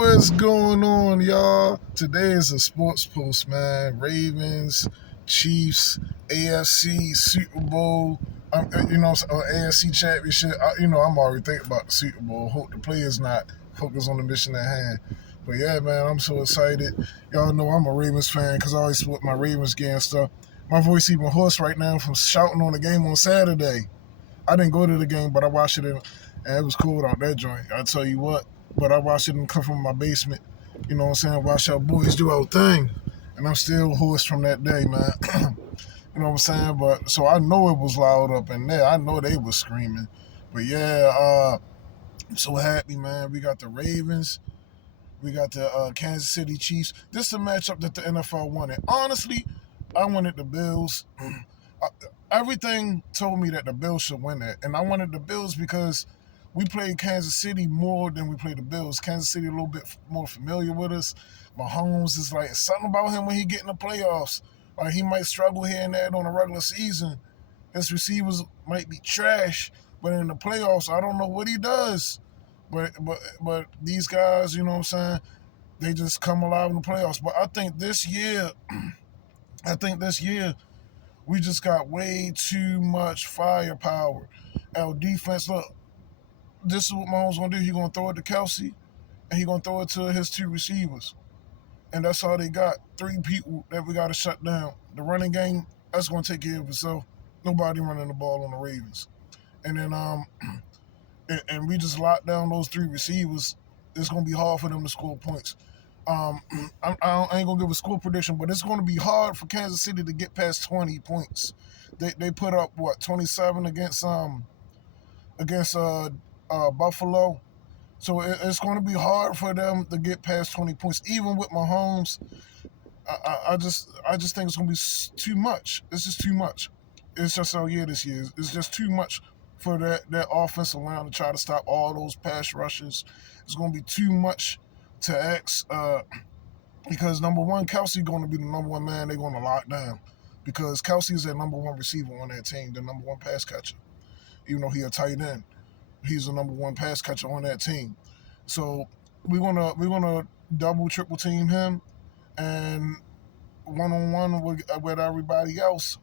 What's going on, y'all? Today is a sports post, man. Ravens, Chiefs, AFC, Super Bowl. AFC Championship. I'm already thinking about the Super Bowl. Hope the players not focus on the mission at hand. But yeah, man, I'm so excited. Y'all know I'm a Ravens fan because I always support my Ravens game and stuff. My voice even hoarse right now from shouting on the game on Saturday. I didn't go to the game, but I watched it, and it was cool out that joint. I tell you what. But I watched it and come from my basement. You know what I'm saying? Watch our boys do our thing, and I'm still hoarse from that day, man. You know what I'm saying? But so I know it was loud up in there. I know they was screaming. But yeah, I'm so happy, man. We got the Ravens. We got the Kansas City Chiefs. This is a matchup that the NFL wanted. Honestly, I wanted the Bills. Everything told me that the Bills should win it, and I wanted the Bills because we played Kansas City more than we played the Bills. Kansas City a little bit more familiar with us. Mahomes is like something about him when he get in the playoffs. Like he might struggle here and there on a regular season. His receivers might be trash, but in the playoffs, I don't know what he does. But these guys, you know what I'm saying? They just come alive in the playoffs. But I think this year we just got way too much firepower. Our defense, look, this is what Mahomes gonna do. He gonna throw it to Kelsey, and he gonna throw it to his two receivers, and that's all they got. Three people that we gotta shut down. The running game, that's gonna take care of itself. Nobody running the ball on the Ravens, and then and we just lock down those three receivers. It's gonna be hard for them to score points. Um, I ain't gonna give a score prediction, but it's gonna be hard for Kansas City to get past 20 points. They put up what 27 against Buffalo. So it's going to be hard for them to get past 20 points, even with Mahomes. I just think it's going to be too much. It's just too much. It's just our year this year. It's just too much for that offensive line to try to stop all those pass rushes. It's going to be too much to X because number one, Kelsey going to be the number one man they're going to lock down because Kelsey is their number one receiver on that team, the number one pass catcher. Even though he a tight end, he's the number one pass catcher on that team. So we're gonna double triple team him and one on one with everybody else.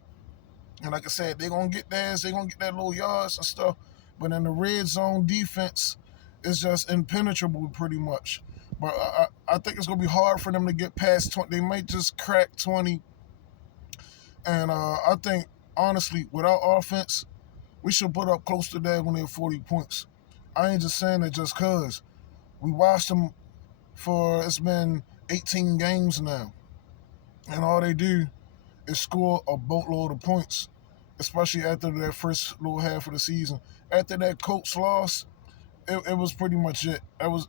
And like I said, they're gonna get theirs. They're gonna get that little yards and stuff. But in the red zone defense, it's just impenetrable pretty much. But I think it's gonna be hard for them to get past 20. They might just crack 20. And I think honestly, without offense, we should put up close to that when they're 40 points. I ain't just saying it just cause we watched them for it's been 18 games now, and all they do is score a boatload of points, especially after that first little half of the season. After that Colts loss, it was pretty much it. We was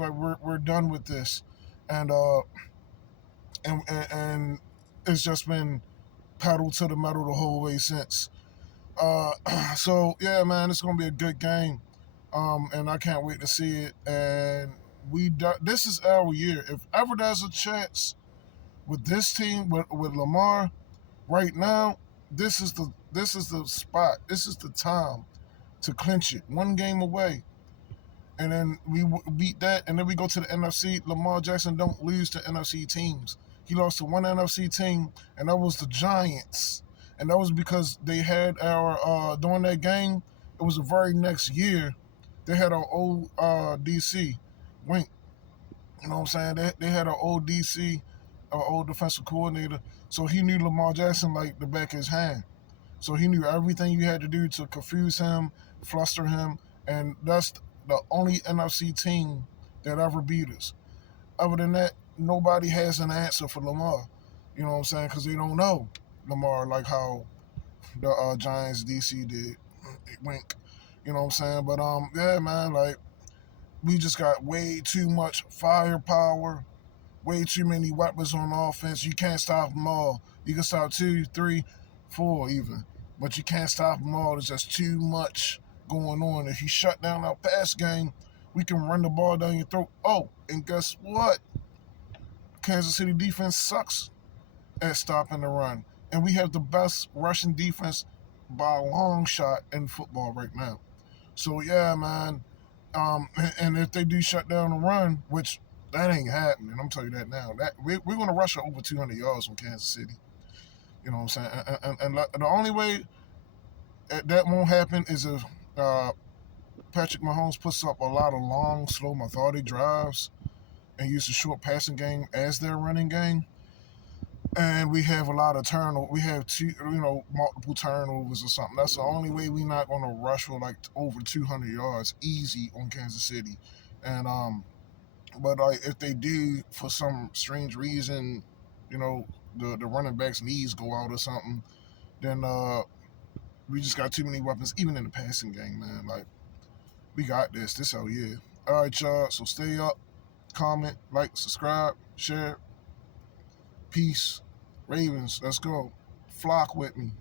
like we're done with this, and and it's just been pedal to the metal the whole way since. Uh, so yeah, man, it's gonna be a good game, and I can't wait to see it. And this is our year. If ever there's a chance with this team with Lamar right now, this is the spot. This is the time to clinch it. One game away, and then we beat that, and then we go to the NFC. Lamar Jackson don't lose to NFC teams. He lost to one NFC team, and that was the Giants. And that was because they had our during that game. It was the very next year. They had our old DC Wink. You know what I'm saying? They had our old DC, our old defensive coordinator. So he knew Lamar Jackson like the back of his hand. So he knew everything you had to do to confuse him, fluster him, and that's the only NFC team that ever beat us. Other than that, nobody has an answer for Lamar. You know what I'm saying? Because they don't know Lamar like how the Giants DC did. Wink. You know what I'm saying? But yeah, man, like we just got way too much firepower, way too many weapons on offense. You can't stop them all. You can stop two, three, four even, but you can't stop them all. There's just too much going on. If you shut down our pass game, we can run the ball down your throat. Oh, and guess what? Kansas City defense sucks at stopping the run, and we have the best rushing defense by a long shot in football right now. So yeah, man, And if they do shut down the run, which that ain't happening, I'm telling you that now. That we're going to rush over 200 yards from Kansas City. You know what I'm saying? And the only way that won't happen is if Patrick Mahomes puts up a lot of long, slow, methodic drives and uses the short passing game as their running game. And we have a lot of turnover. We have multiple turnovers or something. That's the only way we're not going to rush for like over 200 yards easy on Kansas City. And but if they do for some strange reason, you know, the running backs' knees go out or something, then we just got too many weapons, even in the passing game, man. Like we got this. This hell yeah. All right, y'all. So stay up, comment, like, subscribe, share. Peace. Ravens, let's go. Flock with me.